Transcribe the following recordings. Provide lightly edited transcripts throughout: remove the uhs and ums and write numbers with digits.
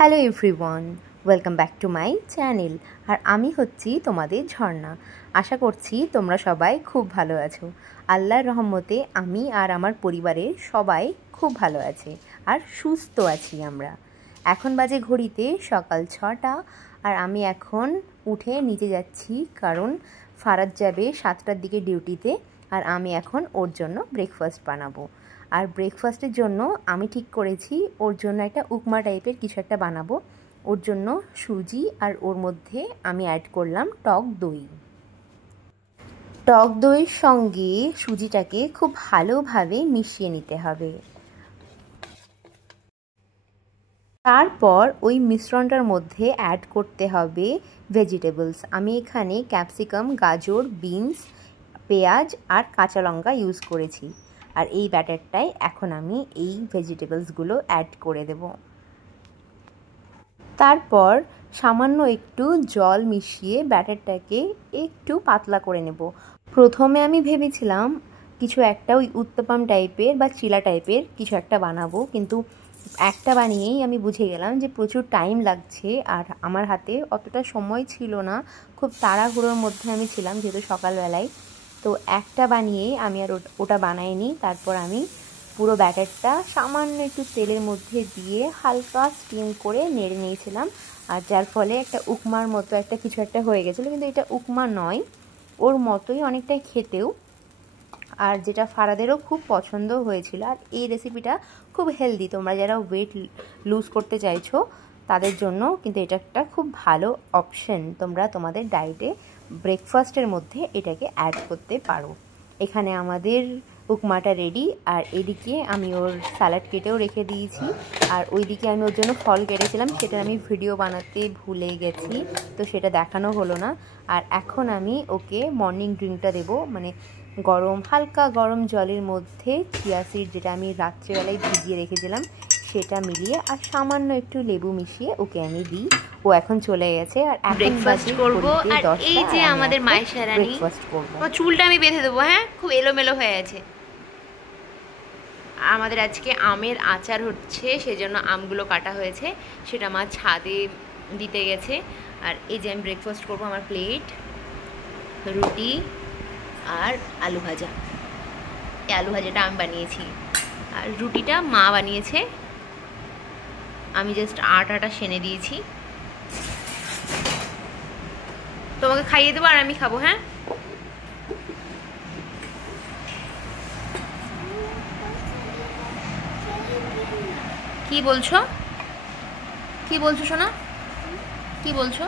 Hello everyone, welcome back to my channel. আর আমি হচ্ছি তোমাদের ঝর্ণা। আশা করছি তোমরা সবাই খুব ভালো আছো। আল্লাহর রহমতে আমি আর আমার পরিবারের সবাই খুব ভালো আছে আর সুস্থ আছি আমরা। এখন বাজে ঘড়িতে সকাল 6টা আর আমি এখন উঠে নিচে যাচ্ছি, কারণ ফারাদ যাবে 7টার দিকে ডিউটিতে। আর আমি এখন ওর জন্য ব্রেকফাস্ট বানাবো। আর ব্রেকফাস্টের জন্য আমি ঠিক করেছি ওর জন্য একটা উপমা টাইপের কিছু একটা বানাবো। ওর জন্য সুজি আর ওর মধ্যে আমি অ্যাড করলাম টক দই। টক দইয়ের সঙ্গে সুজিটাকে খুব ভালোভাবে মিশিয়ে নিতে হবে। তারপর ওই মিশ্রণটার মধ্যে অ্যাড করতে হবে ভেজিটেবলস। আমি এখানে ক্যাপসিকাম, গাজর, বিনস, পেঁয়াজ আর কাঁচা লঙ্কা ইউজ করেছি। আর এই ব্যাটারটায় এখন আমি এই ভেজিটেবলসগুলো অ্যাড করে দেব। তারপর সামান্য একটু জল মিশিয়ে ব্যাটারটাকে একটু পাতলা করে নেব। প্রথমে আমি ভেবেছিলাম কিছু একটা ওই উত্তপম টাইপের বা চিলা টাইপের কিছু একটা বানাবো, কিন্তু একটা বানিয়েই আমি বুঝে গেলাম যে প্রচুর টাইম লাগছে আর আমার হাতে অতটা সময় ছিল না। খুব তাড়াহুড়োর মধ্যে আমি ছিলাম যেহেতু সকালবেলায়। তো একটা বানিয়েই আমি আর ওটা বানাইনি। তারপর আমি পুরো ব্যাটারটা সামান্য একটু তেলের মধ্যে দিয়ে হালকা স্টিম করে নেড়ে নিয়েছিলাম, আর যার ফলে একটা উপমার মতো একটা কিছু একটা হয়ে গেছিলো। কিন্তু এটা উপমা নয়, ওর মতোই অনেকটাই খেতেও, আর যেটা ফারাদেরও খুব পছন্দ হয়েছিল। আর এই রেসিপিটা খুব হেলদি, তোমরা যারা ওয়েট লুজ করতে চাইছো তাদের জন্য কিন্তু এটা একটা খুব ভালো অপশন। তোমরা তোমাদের ডায়েটে ব্রেকফাস্টের মধ্যে এটাকে অ্যাড করতে পারো। এখানে আমাদের উপমাটা রেডি, আর এদিকে আমি ওর স্যালাড কেটেও রেখে দিয়েছি। আর ওইদিকে আমি ওর জন্য ফল কেটেছিলাম, সেটা আমি ভিডিও বানাতে ভুলে গেছি, তো সেটা দেখানো হলো না। আর এখন আমি ওকে মর্নিং ড্রিঙ্কটা দেবো, মানে হালকা গরম জলের মধ্যে চিয়া সিড, যেটা আমি রাত্রেবেলায় ভিজিয়ে রেখেছিলাম, সেটা মিলিয়ে আর সামান্য একটু লেবু মিশিয়ে ওকে আমি দিই। ও এখন চলে গেছে আর ব্রেকফাস্ট করব। আর এই যে আমাদের মায়েশা রানী, ব্রেকফাস্ট করব। চুলটা আমি বেঁধে দেবো, হ্যাঁ, খুব এলোমেলো হয়ে আছে। আমাদের আজকে আমের আচার হচ্ছে, সেজন্য আমগুলো কাটা হয়েছে, সেটা মা ছাদে দিতে গেছে। আর এই যে আমি ব্রেকফাস্ট করব, আমার প্লেট, রুটি আর আলু ভাজা। এই আলু ভাজাটা আমি বানিয়েছি আর রুটিটা মা বানিয়েছে, আমি জাস্ট আটাটা সেনে দিয়েছি। তোমাকে খাইয়ে দেবো আর আমি খাবো। হ্যাঁ, কি বলছো? কি বলছো সোনা? কি বলছো?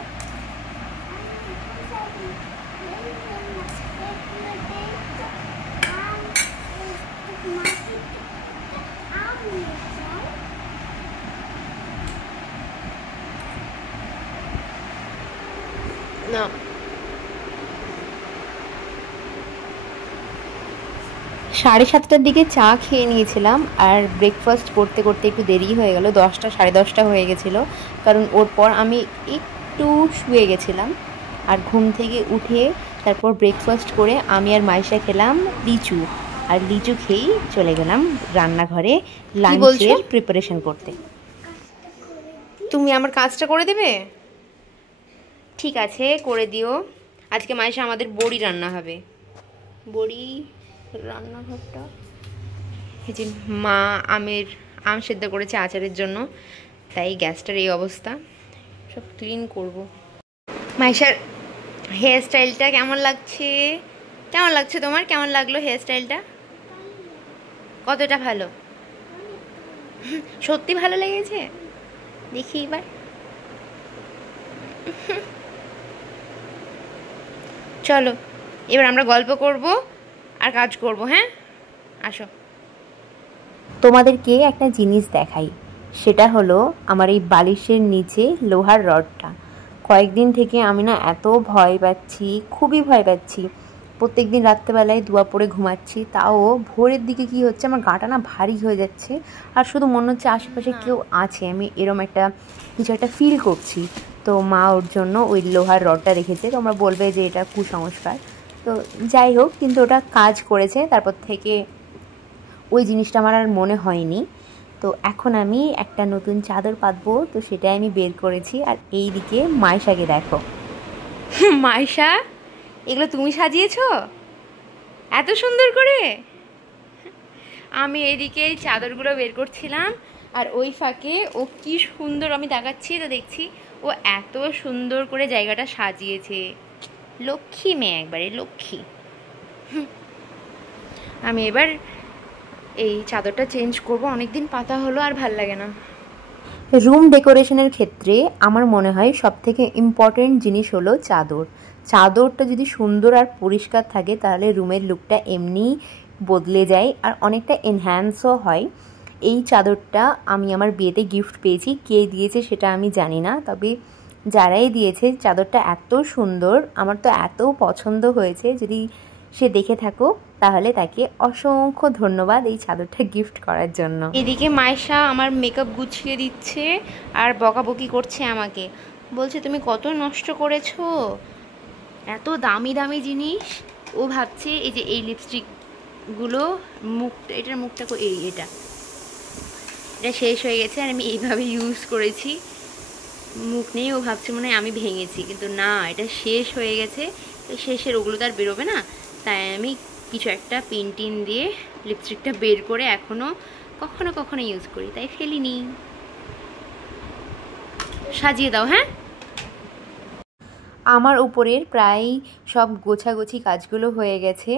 না, 7:30টার দিকে চা খেয়ে নিয়েছিলাম, আর ব্রেকফাস্ট করতে করতে একটু দেরি হয়ে গেল, 10টা 10:30 হয়ে গেছিলো, কারণ ওর পর আমি একটু শুয়ে গেছিলাম। আর ঘুম থেকে উঠে তারপর ব্রেকফাস্ট করে আমি আর মাইশা খেলাম লিচু, আর লিচু খেয়েই চলে গেলাম রান্নাঘরে লাঞ্চের প্রিপারেশন করতে। তুমি আমার কাজটা করে দেবে? ঠিক আছে, করে দিও। আজকে মাইশা আমাদের বড়ি রান্না হবে। বড়ি রান্নাঘরটা, এই যে মা আম সেদ্ধ করেছে আচারের জন্য, তাই গ্যাসটার এই অবস্থা, সব ক্লিন করব। মাইশার হেয়ার স্টাইলটা কেমন লাগছে? কেমন লাগছে তোমার? কেমন লাগলো হেয়ার স্টাইলটা? কতটা ভালো? সত্যি ভালো লেগেছে? দেখি এবার। চলো এবার আমরা গল্প করব আর কাজ করব। হ্যাঁ, আসো। তোমাদেরকে একটা জিনিস দেখাই, সেটা হলো আমার এই বালিশের নিচে লোহার রডটা। কয়েকদিন থেকে আমি না এত ভয় পাচ্ছি, খুবই ভয় পাচ্ছি। প্রত্যেক দিন রাত্রেবেলায় দুয়া পরে ঘুমাচ্ছি, তাও ভোরের দিকে কি হচ্ছে, আমার গাটা না ভারী হয়ে যাচ্ছে, আর শুধু মনে হচ্ছে আশেপাশে কেউ আছে, আমি এরম একটা কিছু একটা ফিল করছি। তো মা ওর জন্য ওই লোহার রডটা রেখেছে, তোমরা বলবে যে এটা কুসংস্কার, তো যাই হোক, কিন্তু ওটা কাজ করেছে। তারপর থেকে ওই জিনিসটা আমার আর মনে হয়নি। তো এখন আমি একটা নতুন চাদর পাতবো, তো সেটাই আমি বের করেছি। আর এই দিকে মাইশাকে দেখো। মাইশা, এগুলো তুমি সাজিয়েছো এত সুন্দর করে? আমি এইদিকে এই চাদরগুলো বের করছিলাম, আর ওই ফাঁকে ও কি সুন্দর, আমি তাকাচ্ছি তো দেখছি ও এত সুন্দর করে জায়গাটা সাজিয়েছে। লক্ষ্মী মেয়ে, একবারে লক্ষ্মী। আমি এবার এই চাদরটা চেঞ্জ করব, অনেকদিন পাতা হলো, আর ভাল লাগে না। রুম ডেকোরেশনের ক্ষেত্রে আমার মনে হয় সবথেকে ইম্পর্টেন্ট জিনিস হলো চাদর। চাদরটা যদি সুন্দর আর পরিষ্কার থাকে তাহলে রুমের লুকটা এমনিই বদলে যায় আর অনেকটা এনহ্যান্সও হয়। এই চাদরটা আমি আমার বিয়েতে গিফট পেয়েছি, কে দিয়েছে সেটা আমি জানি না, তবে যারাই দিয়েছে চাদরটা এত সুন্দর, আমার তো এত পছন্দ হয়েছে। যদি সে দেখে থাকো তাহলে তাকে অসংখ্য ধন্যবাদ এই চাদরটা গিফট করার জন্য। এদিকে মাইশা আমার মেকআপ গুছিয়ে দিচ্ছে আর বকাবকি করছে আমাকে, বলছে তুমি কত নষ্ট করেছো, এত দামি দামি জিনিস। ও ভাবছে এই যে এই লিপস্টিকগুলো মুখটা, এটার মুখটা এটা শেষ হয়ে গেছে আর আমি এইভাবে ইউজ করেছি, মুখ নেই। ও ভাবছে মনে হয় আমি ভেঙেছি, কিন্তু না, এটা শেষ হয়ে গেছে। শেষের ওগুলো তো আর বেরোবে না, তাই আমি কিছু একটা পেন্টিং দিয়ে লিপস্টিকটা বের করে এখনও কখনো কখনো ইউজ করি, তাই ফেলিনি। সাজিয়ে দাও। হ্যাঁ, আমার উপরের প্রায় সব গোছাগুছি কাজগুলো হয়ে গেছে।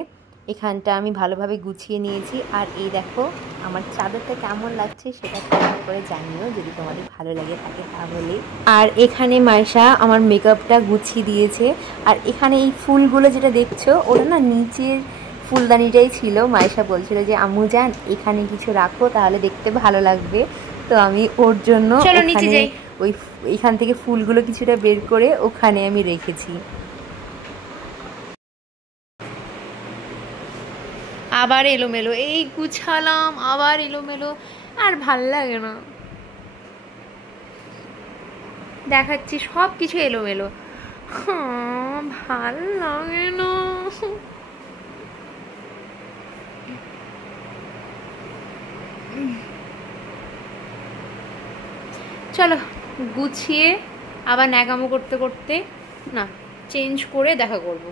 এখানটা আমি ভালোভাবে গুছিয়ে নিয়েছি। আর এই দেখো আমার চাদরটা কেমন লাগছে সেটা কমেন্ট করে জানিও যদি তোমাদের ভালো লাগে থাকে তাহলে। আর এখানে মাইশা আমার মেকআপটা গুছিয়ে দিয়েছে। আর এখানে এই ফুলগুলো যেটা দেখছো ওটা না নিচের ফুলদানিটাই ছিল। মাইশা বলছিল যে আম্মু জান এখানে কিছু রাখো তাহলে দেখতে ভালো লাগবে, তো আমি ওর জন্য ওই এখান থেকে ফুলগুলো কিছুটা বের করে ওখানে আমি রেখেছি। আবার এলোমেলো, এই গুছালাম আবার এলোমেলো, আর ভাল লাগে না, দেখাচ্ছি সব কিছু এলোমেলো, ভাল লাগে না। চলো গুছিয়ে আবার ন্যাকামো করতে করতে না চেঞ্জ করে দেখা করব।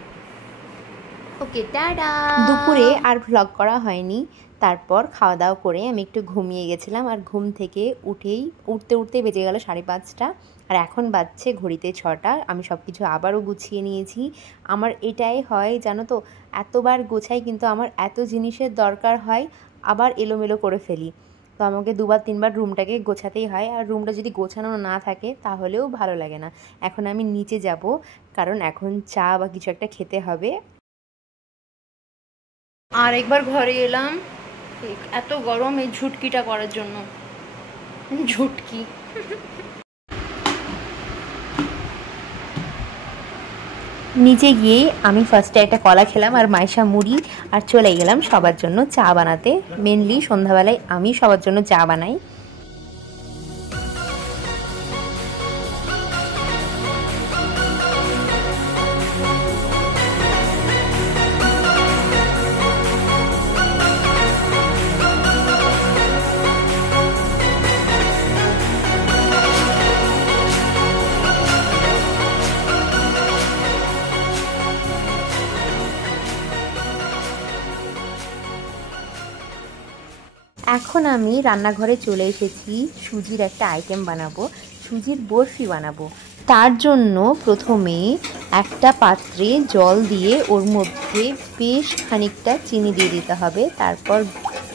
ওকে, টাটা। দুপুরে আর ভ্লগ করা হয়নি, তারপর খাওয়া দাওয়া করে আমি একটু ঘুমিয়ে গেছিলাম। আর ঘুম থেকে উঠতে বেজে গেল 5:30, আর এখন বাজছে ঘড়িতে 6টা। আমি সব কিছু আবারও গুছিয়ে নিয়েছি। আমার এটাই হয় জানো তো, এতবার গোছাই কিন্তু আমার এত জিনিসের দরকার হয় আবার এলোমেলো করে ফেলি, তো আমাকে 2-3বার রুমটাকে গোছাতেই হয়। আর রুমটা যদি গোছানো না থাকে তাহলেও ভালো লাগে না। এখন আমি নিচে যাব, কারণ এখন চা বা কিছু একটা খেতে হবে। আর একবার ঘরে এলাম, এত গরম এই ঝুটকিটা করার জন্য। ঝুটকি নিচে গিয়ে আমি ফার্স্টে একটা কলা খেলাম আর মাইশা মুড়ি, আর চলে গেলাম সবার জন্য চা বানাতে। মেনলি সন্ধ্যাবেলায় আমি সবার জন্য চা বানাই। এখন আমি রান্নাঘরে চলে এসেছি, সুজির একটা আইটেম বানাবো, সুজির বরফি বানাবো। তার জন্য প্রথমে একটা পাত্রে জল দিয়ে ওর মধ্যে বেশ খানিকটা চিনি দিয়ে দিতে হবে। তারপর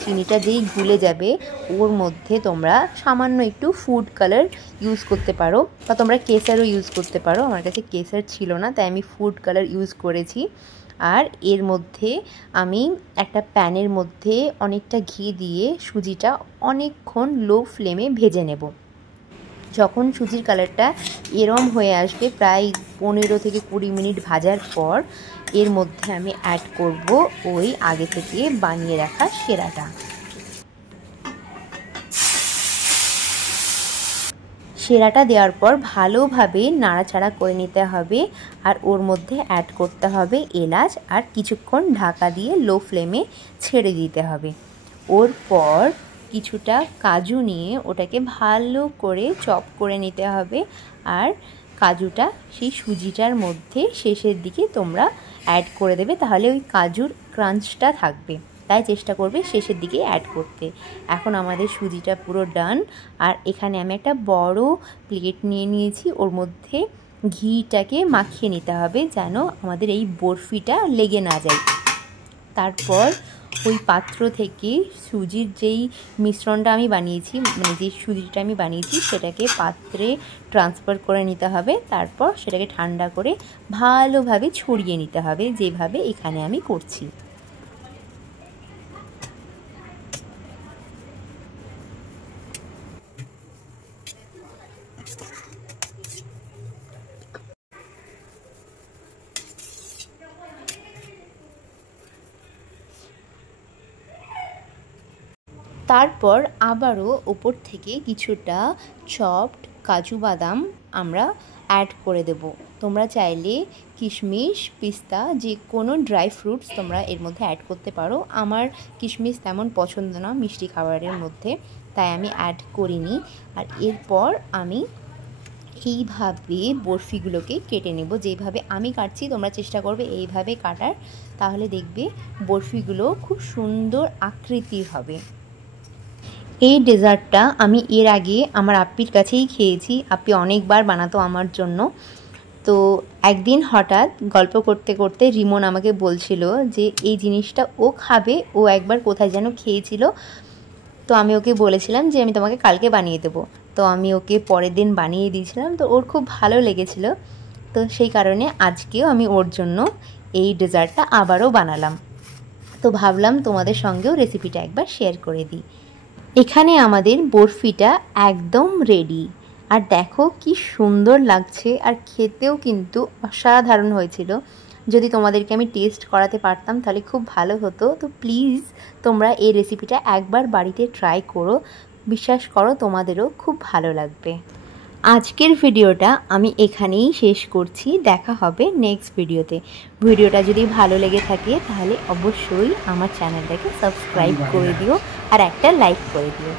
চিনিটা যেই গুলে যাবে ওর মধ্যে তোমরা সামান্য একটু ফুড কালার ইউজ করতে পারো, বা তোমরা কেসারও ইউজ করতে পারো। আমার কাছে কেসার ছিল না তাই আমি ফুড কালার ইউজ করেছি। আর এর মধ্যে আমি একটা প্যানের মধ্যে অনেকটা ঘি দিয়ে সুজিটা অনেকক্ষণ লো ফ্লেমে ভেজে নেব। যখন সুজির কালারটা এরম হয়ে আসবে, প্রায় 15 থেকে 20 মিনিট ভাজার পর এর মধ্যে আমি অ্যাড করব ওই আগে থেকে বানিয়ে রাখা সেরাটা। সেরাটা দেওয়ার পর ভালোভাবে নাড়াচাড়া করে নিতে হবে। আর ওর মধ্যে অ্যাড করতে হবে এলাচ, আর কিছুক্ষণ ঢাকা দিয়ে লো ফ্লেমে ছেড়ে দিতে হবে। ওর পর কিছুটা কাজু নিয়ে ওটাকে ভালো করে চপ করে নিতে হবে। আর কাজুটা সেই সুজিটার মধ্যে শেষের দিকে তোমরা অ্যাড করে দেবে, তাহলে ওই কাজুর ক্রাঞ্চটা থাকবে। তাই চেষ্টা করবে শেষের দিকে অ্যাড করতে। এখন আমাদের সুজিটা পুরো ডান। আর এখানে আমি একটা বড় প্লেট নিয়ে নিয়েছি, ওর মধ্যে ঘিটাকে মাখিয়ে নিতে হবে যেন আমাদের এই বরফিটা লেগে না যায়। তারপর ওই পাত্র থেকে সুজির যেই মিশ্রণটা আমি বানিয়েছি, মানে যে সুজিটা আমি বানিয়েছি সেটাকে পাত্রে ট্রান্সফার করে নিতে হবে। তারপর সেটাকে ঠান্ডা করে ভালোভাবে ছড়িয়ে নিতে হবে, যেভাবে এখানে আমি করছি। তারপর আবারও ওপর থেকে কিছুটা চপড কাজু বাদাম আমরা অ্যাড করে দেব। তোমরা চাইলে কিশমিশ, পিস্তা, যে কোনো ড্রাই ফ্রুটস তোমরা এর মধ্যে অ্যাড করতে পারো। আমার কিশমিশ তেমন পছন্দ না মিষ্টি খাবারের মধ্যে, তাই আমি অ্যাড করিনি। আর এরপর আমি এইভাবে বরফিগুলোকে কেটে নেব। যেইভাবে আমি কাটছি তোমরা চেষ্টা করবে এইভাবে কাটার, তাহলে দেখবে বরফিগুলো খুব সুন্দর আকৃতির হবে। এই ডেজার্টটা আমি এর আগে আমার আপ্পির কাছেই খেয়েছি। আপ্পি অনেকবার বানাতো আমার জন্য। তো একদিন হঠাৎ গল্প করতে করতে রিমন আমাকে বলছিল যে এই জিনিসটা ও খাবে, ও একবার কোথায় যেন খেয়েছিল। তো আমি ওকে বলেছিলাম যে আমি তোমাকে কালকে বানিয়ে দেবো। তো আমি ওকে পরের দিন বানিয়ে দিয়েছিলাম, তো ওর খুব ভালো লেগেছিল। তো সেই কারণে আজকেও আমি ওর জন্য এই ডেজার্টটা আবারও বানালাম। তো ভাবলাম তোমাদের সঙ্গেও রেসিপিটা একবার শেয়ার করে দিই। এখানে আমাদের বরফিটা একদম রেডি। আর দেখো কি সুন্দর লাগছে, আর খেতেও কিন্তু অসাধারণ হয়েছিল। যদি তোমাদেরকে আমি টেস্ট করাতে পারতাম তাহলে খুব ভালো হতো। তো প্লিজ তোমরা এই রেসিপিটা একবার বাড়িতে ট্রাই করো, বিশ্বাস করো তোমাদেরও খুব ভালো লাগবে। আজকের ভিডিওটা আমি এখানেই শেষ করছি। দেখা হবে নেক্সট ভিডিওতে। ভিডিওটা যদি ভালো লেগে থাকে তাহলে অবশ্যই আমার চ্যানেলটাকে সাবস্ক্রাইব করে দিও আর একটা লাইক করে দিও।